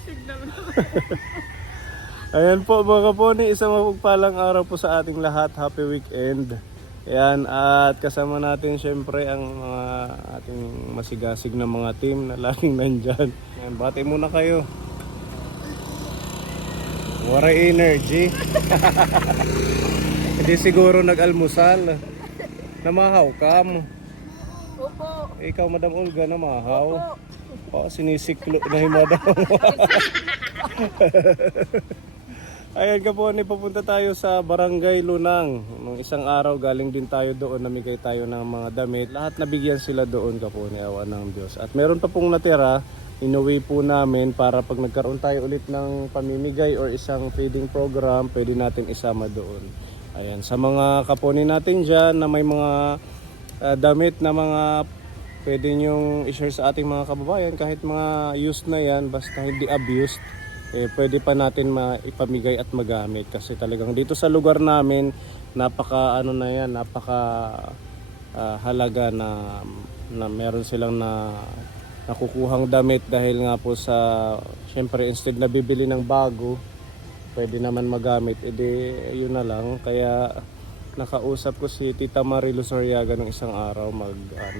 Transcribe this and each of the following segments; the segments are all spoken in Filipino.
signal. Ayan po mga kaponi, isang mapagpalang araw po sa ating lahat. Happy weekend. Ayan, at kasama natin syempre ang mga ating masigasig na mga team na laging nandyan. Ayan, bati muna kayo. Waray energy. Hindi siguro nag-almusal. Namahaw ka mo. Opo. Ikaw, Madam Olga, namahaw. Opo. Sinisiklo na yung Madam. Ayan ka po, papunta tayo sa Barangay Lunang. Nung isang araw galing din tayo doon, namigay tayo ng mga damit. Lahat nabigyan sila doon ka po, ni awa ng Diyos. At meron pa pong natira, inuwi po namin para pag nagkaroon tayo ulit ng pamimigay or isang feeding program, pwede natin isama doon. Ayan, sa mga kaponi natin dyan na may mga damit na mga pwede nyong i-share sa ating mga kababayan, kahit mga used na yan, basta hindi abused, pwede pa natin maipamigay at magamit kasi talagang dito sa lugar namin napaka halaga na meron silang nakukuhang damit dahil nga po sa syempre instead na bibili ng bago pwede naman magamit, yun na lang. Kaya nakausap ko si Tita Marilu Soriaga ng isang araw,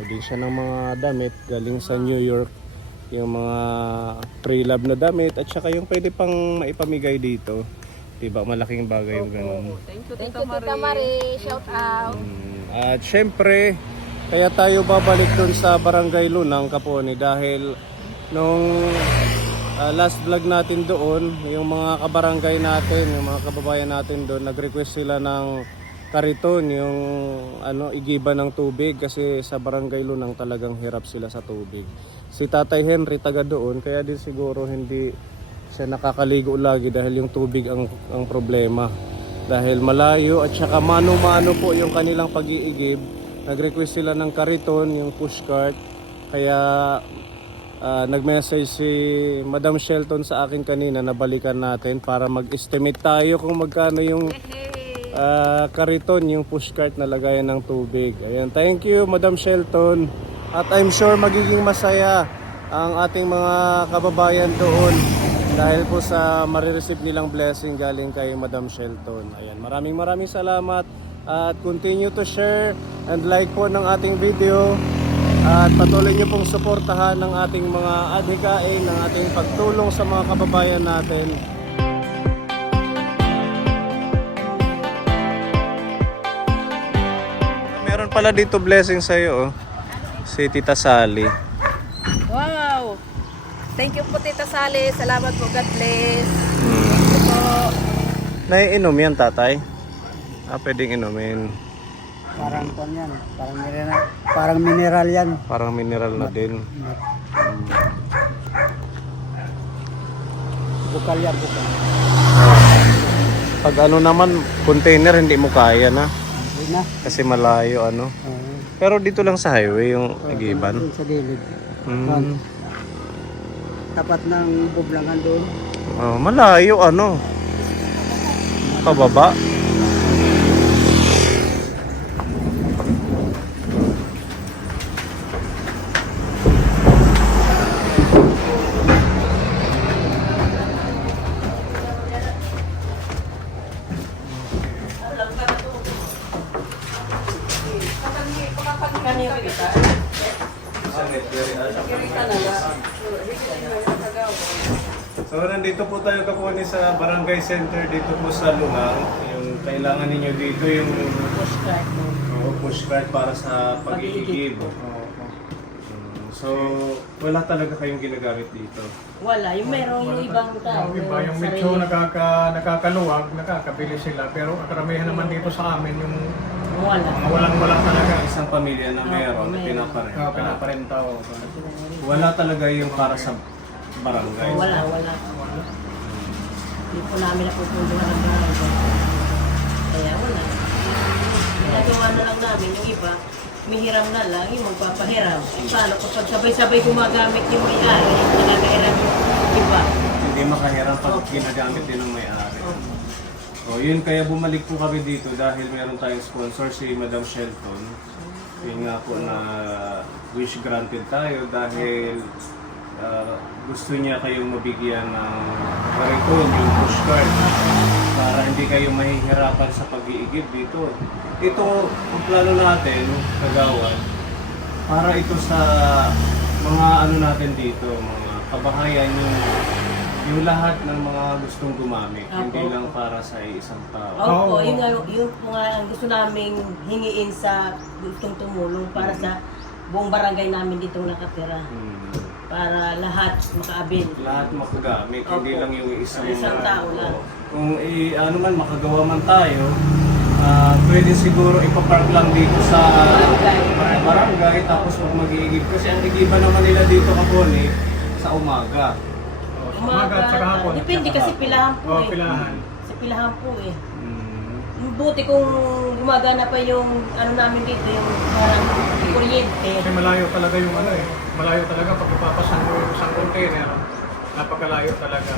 din siya ng mga damit galing sa New York, yung mga pre-love na damit at saka yung pwede pang maipamigay dito. Diba, malaking bagay yung ganun. Thank you, Tita Marie. Shout out. At syempre, kaya tayo babalik dun sa Barangay Lunang, Kaponi, dahil nung last vlog natin doon, yung mga kabarangay natin, yung mga kababayan natin doon, nag-request sila ng kariton, yung igiba ng tubig kasi sa Barangay Lunang talagang hirap sila sa tubig. Si Tatay Henry taga doon, kaya din siguro hindi siya nakakaligo lagi dahil yung tubig ang problema. Dahil malayo at saka mano-mano po yung kanilang pag-iigib. Nag-request sila ng kariton, yung pushcart. Kaya nag-message si Madam Shelton sa akin kanina na balikan natin para mag-estimate tayo kung magkano yung kariton, yung pushcart na lagayan ng tubig. Ayan, thank you Madam Shelton. At I'm sure magiging masaya ang ating mga kababayan doon dahil po sa marireceive nilang blessing galing kay Madam Shelton. Ayan, maraming salamat at continue to share and like po ng ating video at patuloy niyo pong suportahan ng ating mga adhikain, ng ating pagtulong sa mga kababayan natin. Meron pala dito blessing sa iyo, si Tita Sally. Wow! Thank you po, Tita Sally. Salamat po. God bless. Thank you po. Naiinom yan, tatay? Pwedeng inumin. Parang yan, parang mineral yan. Parang mineral na din. Bukal yan, bukal. Pag naman, container hindi mo kaya na. Hindi na. Kasi malayo Pero dito lang sa highway yung igiban. Doon sa gilid. Tapat ng bublangan doon. Malayo pababa. So nandito po tayo Kaponi sa Barangay Center dito po sa Lunang. Yung kailangan ninyo dito yung pushcart para sa pag-iigib. So wala talaga kayong ginagamit dito. Wala, yung merong ibang tao. Yung iba, yung medyo nakakaluwag, nakakabili sila. Pero karamihan naman dito sa amin yung Wala. mga walang talaga. Isang pamilya na mayroon na pinaparenta. Pinaparenta o. Wala talaga yung para sa barangay. Wala. Hindi po namin napupunduhan ang barangay. Kaya wala. Ginagawa na lang namin yung iba, mihiram na lang, yung magpapahiram. Paano kapag sabay-sabay gumagamit yung may-ari, nagagahiram yung iba. Hindi makahiram pag ginagamit din ng may-ari. So yun, kaya bumalik po kami dito dahil meron tayong sponsor si Madam Shelton. Yun nga po na wish granted tayo dahil gusto niya kayong mabigyan ng kariton, yung pushcart, para hindi kayo mahihirapan sa pag-iigib dito. Ito, ang plano natin, kagawad, para ito sa mga ano natin dito, mga kabahayan, yung lahat ng mga gustong gumamit, hindi lang para sa isang tao. Opo, yun po nga ang gusto naming hingiin sa gustong tumulong para sa buong barangay namin dito nakatira. Para lahat makaabil. Lahat makagamit, hindi Opo. lang yung isang Tao lang. Kung ano man, makagawa man tayo, pwede siguro ipapark lang dito sa barangay, tapos huwag mag-iigib. Kasi ang igiba naman nila dito kapon sa umaga. Umaga at saka hapon. Depende kasi pilahan po Oo, pilahan. Sa pilahan po Buti kung gumagana pa yung ano namin dito, yung parang kuryente. Kasi malayo talaga yung ano malayo talaga pag ipapasan mo yung isang container, napakalayo talaga.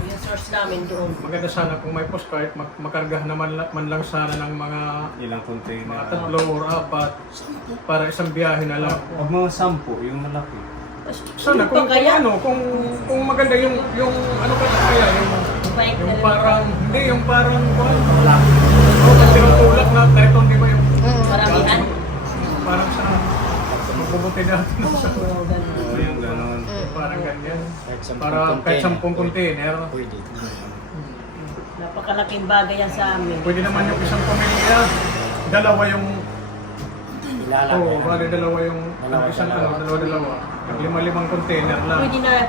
Yung source namin doon. Maganda sana kung may postcard, makargahan naman man lang sana ng mga Ilang container. 3 or 4 para isang biyahe na lang. Pag mga 10, yung malaki. Sana kung kung maganda yung ano kaya yung parang hindi yung parang tinutulak na kariton, di ba yung Maramihan. parang sa magbubuti natin sa Yung ganon. parang ganyan. Para kahit 10 container, Napakalaking bagay yan sa amin. pwede naman yung isang pamilya, dalawa yung bali dalawa yung isang dalawa. 5 container lang.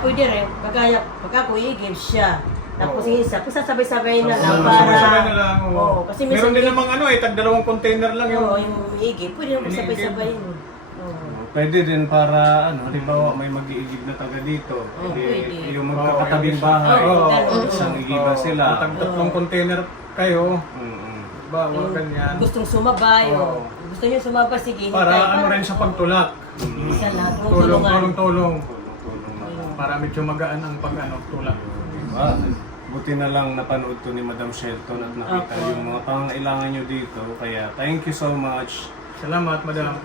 Pwede rin. Kagaya, pagka kuigib siya. Tapos yung isa, sasabay-sabay na lang para... Sabay-sabay na lang. Oo, kasi minsan meron din namang tag 2 container lang yung Oo, yung igib. Pwede naman sabay-sabay yun. Pwede din para, halimbawa may mag-iigib na taga dito. pwede. Yung magkakatabing bahay, isang igiban sila. Tag 3 container kayo, ba, Yung ganyan. gustong sumabay o gusto niyo sumabay, sige. Para hintay. ano rin sa pagtulak. Isa lahat. Tulungan. Tulong. Para medyo magaan ang tulak. Buti na lang napanood to ni Madam Shelton at nakita Opo. yung mga pangailangan nyo dito. Kaya thank you so much. Salamat, madam.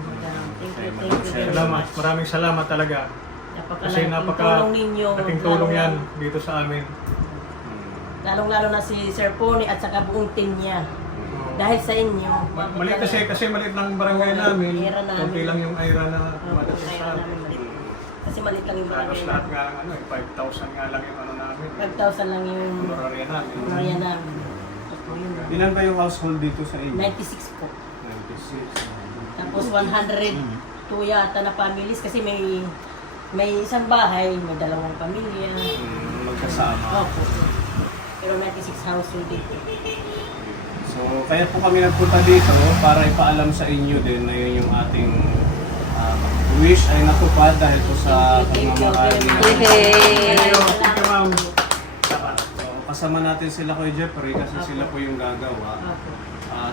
Thank you. Salamat. Maraming salamat talaga. Kasi Napakalaking tulong ninyo. laking tulong yan dito sa amin. Lalong-lalo na si Sir Pony at saka buong team niya. Dahil sa inyo. Maliit kasi maliit lang ang barangay namin. Ira namin. Kunti lang yung IRA na tumatasin Kaya sa amin. namin maliit. Kasi maliit lang yung Tapos barangay lahat namin. nga lang 5,000 nga lang yung namin. 5,000 lang yung Honoraria namin. area namin. Opo, yun. Ilan ba yung household dito sa inyo? 96 po. 96. Tapos 102 yata na families kasi may isang bahay, may 2 pamilya. Magkasama. Opo. Pero 96 household dito. So, kaya po kami nagpunta dito para ipaalam sa inyo din na yun yung ating wish ay natupad dahil po sa pagmamahal nila. Thank you, ma'am. So, kasama natin sila Kuya Jeffrey kasi sila po yung gagawa. Opo.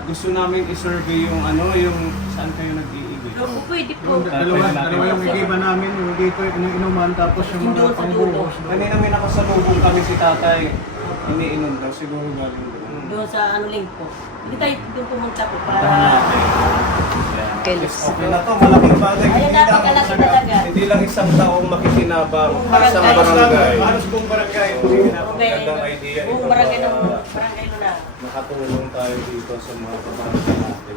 Gusto namin i-survey yung yung saan kayo nag-iigit. Opo, pwede po. Yung dalawa yung igiba namin, yung dito yung inuman, tapos yung mga Yung doon sa pangbuhos. Kanina may nakasalubong kami si tatay. Iniinom daw, siguro galing doon. Doon sa link po. Hindi tayo doon pumunta po para... Okay na to, malaking bagay. Ayun, napakalaki talaga. Hindi lang isang taong makikinabang Barangay. sa barangay. Halos buong barangay. Magandang idea ito Buong barangay ng para barangay Luna. makatulong tayo dito sa mga kabarangay natin.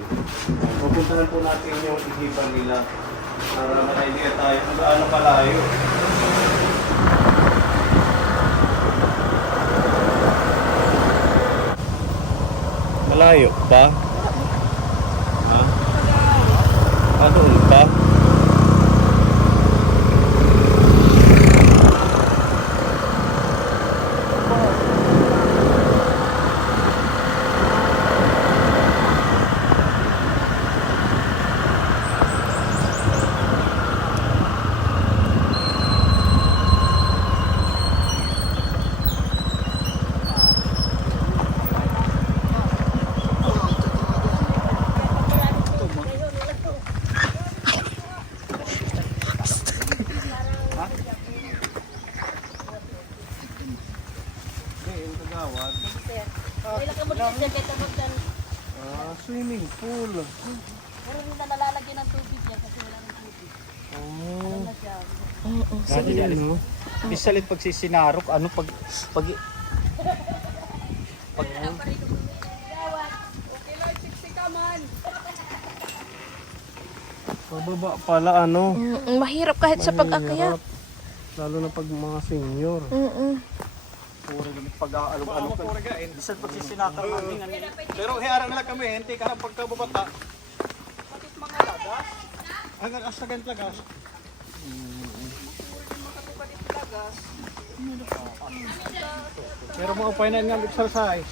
Pupuntahan po natin yung igiban nila para maka-idea tayo kung gaano kalayo. Malayo pa? Ha? Doon pa? Ilang kamot na siya kahit tapos yan. Swimming pool. Pero hindi na nalalagyan ng tubig yan kasi wala ng tubig. Ano na siya. Saan yan, no? Bisalit pag sisinarok, ano pag Pababa pala ano. Mahirap kahit sa pag-akyat. Mahirap. Lalo na pag mga senior. puro gamit pag-aalog-alog. Bisalit pag sisinakar namin. Pero hiara na lang kami, hindi ka na pagkabubata. Hanggang asa ganit lagas. Pero mo upay na nga exercise.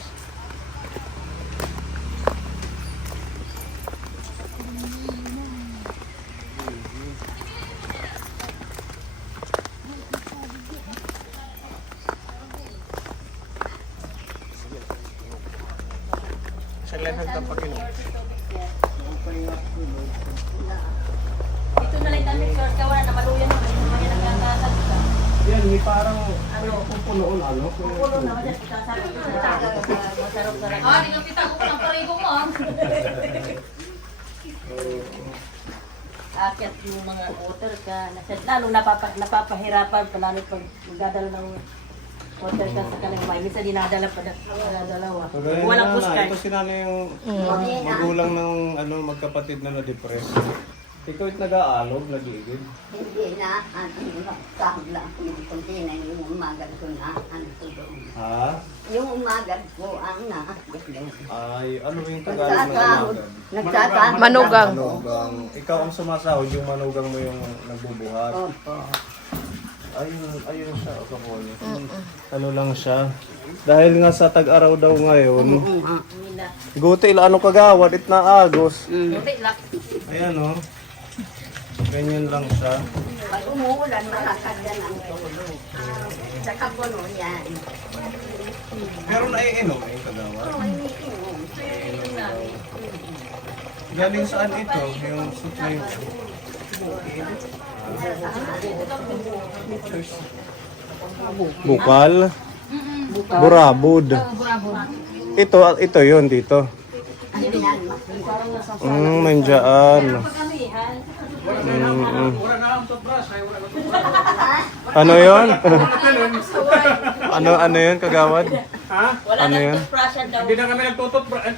Sa lahat ng Panginoon. Ito na lang dami, sir. Kaya na maluyan mo. Kaya nagkakasal ka. Yan, may parang pupunoon ano. Puno naman yan. Masarap ka rin. Ah, kita ko pa ng parigo mo. Akyat yung mga water ka. Lalong napapahirapan. Lalo pag magdadala ng water ka sa kalimay. Minsan dinadala pa dalawa. Walang puskay. Ito sila na yung magulang ng ano, magkapatid na na-depress. Ikaw it nag-aalog, nag-iigid. Hindi na, kahit lang yung kunti na yung umagad ko na, ano ko doon. Ha? Yung umagad ko, ang na. Ay, ano yung Tagalog na Nagsasahod. umagan? Nagsasahod. Manugang. Manugang. Ikaw ang sumasahod, yung manugang mo yung nagbubuhat. Opo. Ayun siya, o kapon. Ano lang siya. Dahil nga sa tag-araw daw ngayon, guti ila ano kagawad, it na agos. Ayan o. Ganyan lang siya. Pag umuulan, malakad yan ang tulog. Sa kapuno yan. Pero naiinom yung kagawad. Galing saan ito? Yung supply mo? Bukal? Burabud. Ito yun dito. Nandiyan. Wala na ang toothbrush. Ay, wala na toothbrush. Ano yun? ano yun kagawad? Ha? Wala Ano nang yan? toothbrushan daw. Hindi na kami nagtututbrush.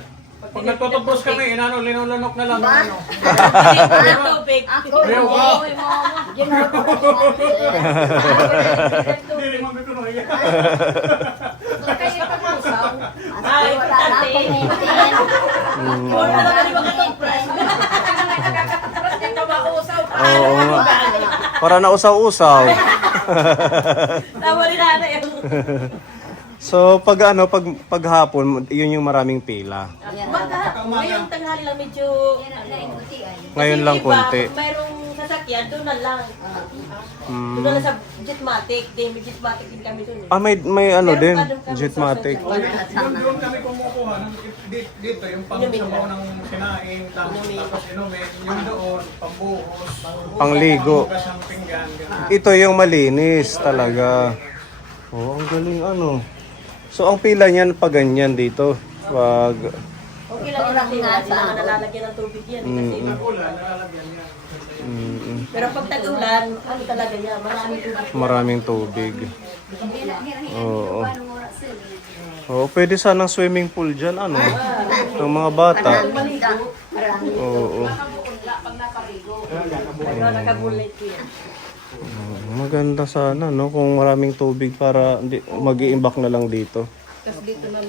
Pag nagtututbrush kami, inano, linulunok na lang. Ano? Walang tubig. Ayaw ka. Hindi Hindi naman ko na yan. Ay, wala na importante. akong maintain. Wala na kami makatoothbrush. Oo nga. Para na usaw-usaw. Tawa rin na yun. So paghapon, yun yung maraming pila. Ngayong tanghali lang medyo... Ngayon lang konti. Mayroong sasakyan, doon na lang. Doon na lang sa Jetmatic. May Jetmatic din kami doon. Ah, may ano din, Jetmatic. Doon kami kumukuha. Dito, yung pang-sabaw ng sinaing, tapos inumin. Yung doon, pambuhos. Pangligo. Panghugas ng pinggan. ganun. Ito yung malinis talaga. Oh, ang galing ano. So ang pila niyan pa ganyan dito. Pag Okay lang yung natin. Hindi naman nalalagyan ng tubig yan. Kasi Ulan, nalalagyan yan. pero pag tag-ulan, ano talaga yan? Maraming tubig. maraming tubig. Oo. Oh, pwede sanang swimming pool diyan ano. Ng mga bata. Oo. Nakabulay ko yan. Maganda sana no kung maraming tubig para mag-iimbak na lang dito. Sasali na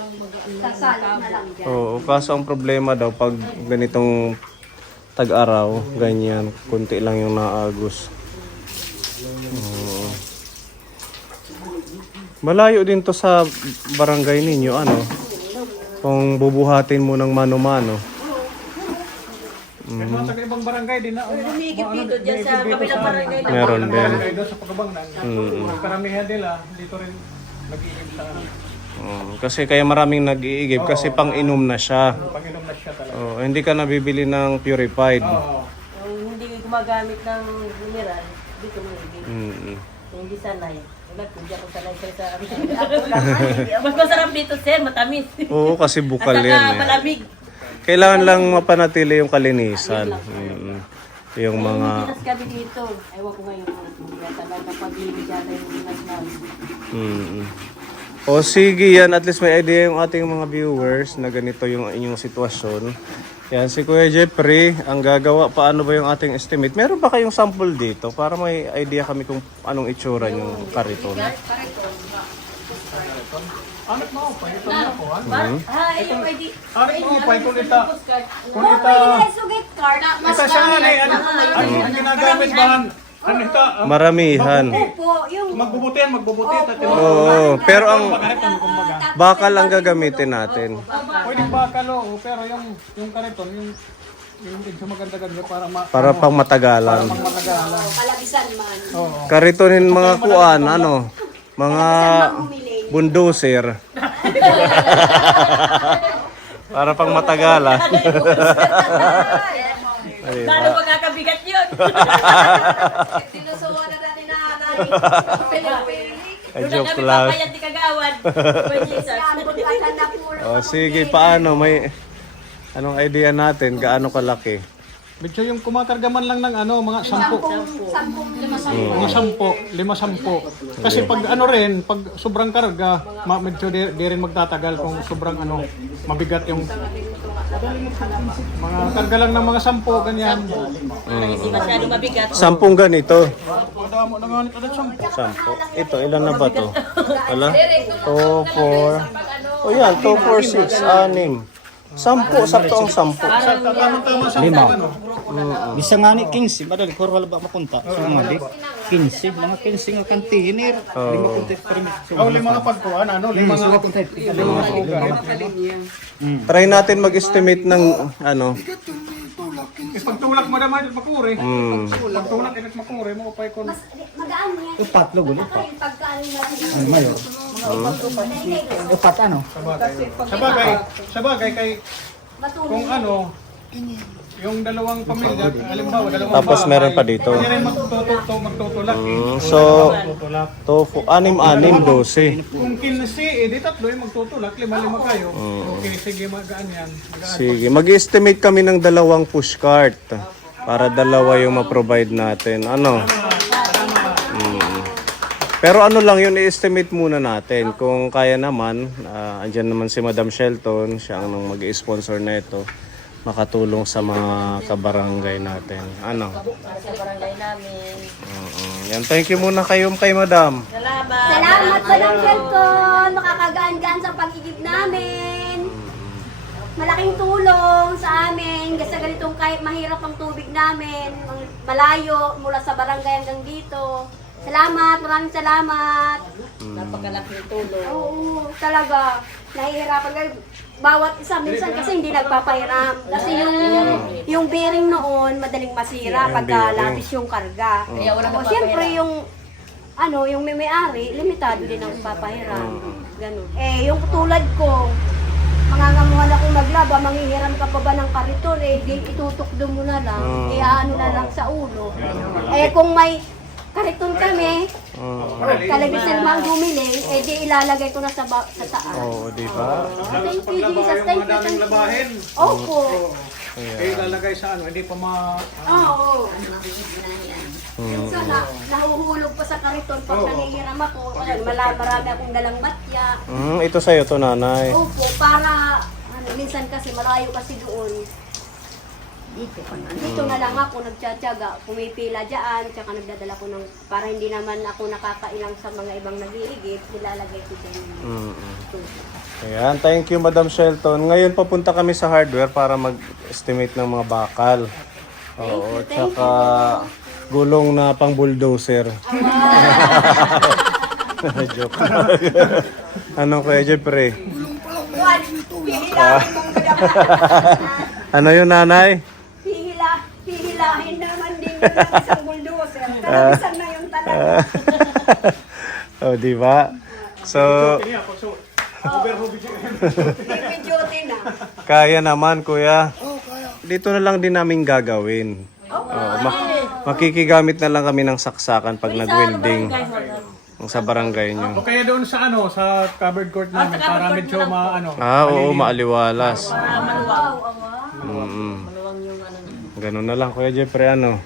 lang dyan. Oo, kaso ang problema daw pag ganitong tag-araw, ganyan, konti lang yung naagos. Oo. Malayo din to sa barangay ninyo, ano? Kung bubuhatin mo ng mano-mano. May mga taga-ibang barangay din na. Humigip dito dyan sa kabilang barangay na. Meron din. Barangay doon sa Pagabangnan. Ang karamihan nila, dito rin nag-iim sa Kasi kaya maraming nag-iigib kasi pang-inom na siya. Pag-inom na siya talaga. Oo, hindi ka nabibili ng purified. Oo. Yung hindi gumagamit ng mineral, dito mo ibig. Mm. Yung hindi sanay. Wala, hindi ako sanay sa Mas masarap dito, sir. Matamis. Oo, kasi bukal At saka yan eh. malamig. Kailangan lang mapanatili yung kalinisan. yung mga... Pinas kami dito. Ewan ko ngayon kung talaga pag-ibig yata yung pinas namin. O sige yan, at least may idea yung ating mga viewers na ganito yung inyong sitwasyon. Yan, si Kuya Jeffrey, ang gagawa, paano ba yung ating estimate? Meron ba kayong sample dito para may idea kami kung anong itsura yung kariton? Anak mo, pahiton na ako. Ay, yung ID. Anak mo, pahiton ita. Kung ita... Ita siya nga na ano ginagamit ba? Ano ita? Maramihan. Magbubuti. Oo, pero ang bakal ang gagamitin natin. Pwedeng bakal oo, pero yung kariton, yung medyo maganda-ganda Para pang matagalan. matagalan. Kalabisan man. Karitonin mga kuan, ano, mga bulldozer. Para pang matagalan. Paano magkakabigat yun? Sinusuwa na natin na Ay, joke lang. Papayat di kagawad. O sige, paano? May anong idea natin? Gaano kalaki? Medyo yung kumakarga man lang ng ano, mga 10. Mga 10, 5-10. Kasi pag ano rin, pag sobrang karga, medyo di rin magtatagal kung sobrang ano, mabigat yung mga karga lang ng mga 10, ganyan. Hindi masyado mabigat. 10 ganito. Madamo na nga nito 10. 10. Ito, ilan na ba to? Wala? 2, 4. O yan, 2, 4, 6, 6. 10, sakto ang 10. Tama-tama sa ano. Bisa nga ni 15, madali ko wala ba makunta. So mga 15, mga 15 nga container. Lima kuntit permit. Oh, 5 nga pagkuhan, ano, 5 nga kuntit. 5 nga sugar. Try natin mag-estimate ng ano. Pagtulak mo naman, makuri. Pagtulak, init makuri, mo upay ko. Magaan yan. Upat lo gulo pa. Pagkaan Mayor. Upat ano? Sabagay, kay kung ano, yung dalawang pamilya, halimbawa, dalawang Tapos meron pa dito. Kanya rin magtutulak. So, tofu, 6-6, 12. Kung 15, di tatlo yung magtutulak, 5 kayo. Okay, sige, magaan yan. Sige, mag-estimate kami ng 2 pushcart para 2 yung ma-provide natin. Ano? Pero ano lang yun, i-estimate muna natin. Kung kaya naman, andyan naman si Madam Shelton, siya ang mag-i-sponsor na ito, makatulong sa mga kabarangay natin. Ano? Sa barangay namin. Yan, thank you muna kayo kay Madam. Salamat. Salamat sa ng cellphone. Makakaan-gaan sa pag-igib namin. Malaking tulong sa amin. Kasi ganitong kahit mahirap ang tubig namin, malayo mula sa barangay hanggang dito. Salamat, maraming salamat. Napakalaking tulong. Oo, talaga. Nahihirapan kayo. Bawat isa, minsan kasi hindi nagpapahiram. Kasi yung bearing noon, madaling masira pagka labis yung karga. Kaya wala O, siyempre yung may-ari, limitado din ang papahiram. Ganun. Eh, yung tulad ko, mangangamuhan akong maglaba, manghihiram ka pa ba ng kariton, di itutukdo mo na lang, ano na lang sa ulo. Eh, kung may kariton kami, kalabisan mang bumili, di ilalagay ko na sa taas. Oo, di ba? Thank you, Jesus. Thank you, thank you. labahin. Opo. Eh, ilalagay sa ano, hindi pa Oo. Minsan nahuhulog pa sa kariton pag nangihiram ako. Marami akong dalang batya. Ito sa'yo to, nanay. Opo, para minsan kasi malayo kasi doon. Dito na lang ako nagtsatsaga, pumipila dyan, tsaka nagdadala ko ng, para hindi naman ako nakakailang sa mga ibang nag-iigit, nilalagay ko dyan. Ayan, thank you Madam Shelton. Ngayon papunta kami sa hardware para mag-estimate ng mga bakal. Oo, tsaka gulong na pang bulldozer. Joke. Ano Kuya Jeffrey? Ano yun nanay? Hihilahin naman din yung isang bulldozer. Kalabisan na yung talaga. Oh, di ba? So, Duty na. kaya naman kuya. Dito na lang din namin gagawin. Makikigamit na lang kami ng saksakan pag nag-welding sa barangay nyo. O kaya doon sa ano, sa covered court namin, para medyo Oo, maaliwalas. Maluwang yung ano. Ganun na lang, Kuya Jeffrey, ano?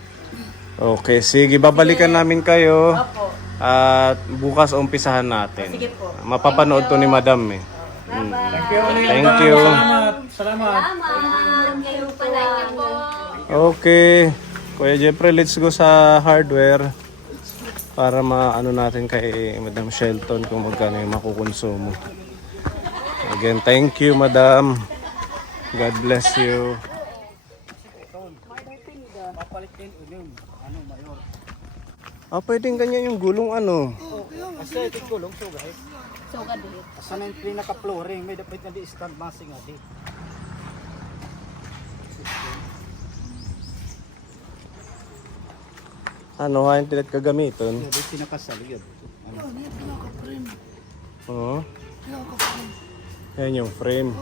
Okay, sige, babalikan namin kayo. Opo. At bukas umpisahan natin. Sige po. Mapapanood to ni Madam eh. Thank you. Salamat. Salamat. Kayo pala. Okay. Kuya Jeffrey, let's go sa hardware para maano natin kay Madam Shelton kung magkano yung makukonsumo. Again, thank you, Madam. God bless you. Pwedeng ganyan yung gulong ano. Kasi ito gulong so guys. So, gadi. Asa na yung pinaka-flooring, may dapat na di stand masing adi. Ano ha yung tilat kagamiton? Ito pinakasaligid. Oo. Yan yung frame.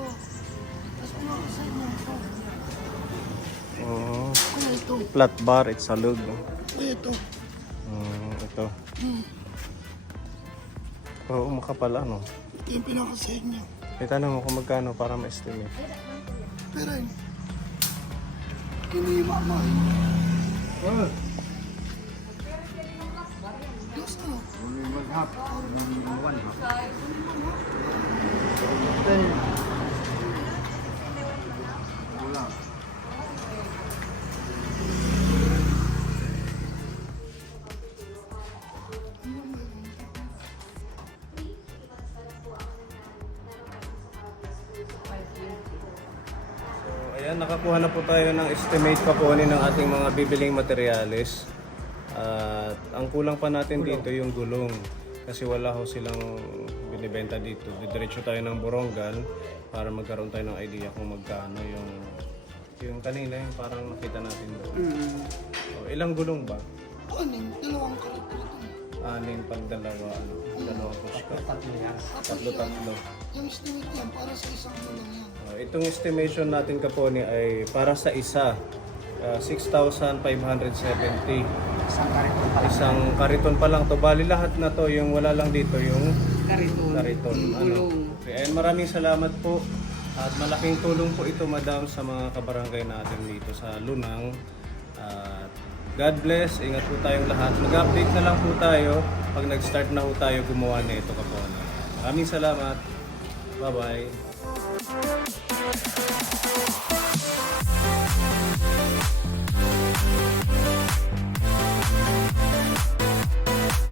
Oo. Flat bar, it's salug. Ito. Ito. Oo, makapal ano. Ito yung pinakasahig niya. Tanong mo kung magkano para ma-estimate. Pero yun. Kinima-ma. Ayan, nakakuha na po tayo ng estimate pa po ng ating mga bibiling materyales. At ang kulang pa natin dito yung gulong. Kasi wala ho silang binibenta dito. Didiretso tayo ng Borongan para magkaroon tayo ng idea kung magkano yung kanina yung parang nakita natin doon. Ilang gulong ba? Dalawang karat. Anim pag dalawa, dalawang pushka. Tatlo. Yung estimate yan para sa isang gulong yan. Itong estimation natin kaponi ay para sa isa, 6,570. Isang kariton pa lang to. Bali lahat na to, yung wala lang dito yung kariton. Ano? Okay, and maraming salamat po. At malaking tulong po ito, Madam, sa mga kabarangay natin dito sa Lunang. At God bless, ingat po tayong lahat. Mag-update na lang po tayo pag nag-start na po tayo gumawa nito kaponi. Maraming salamat. Bye-bye.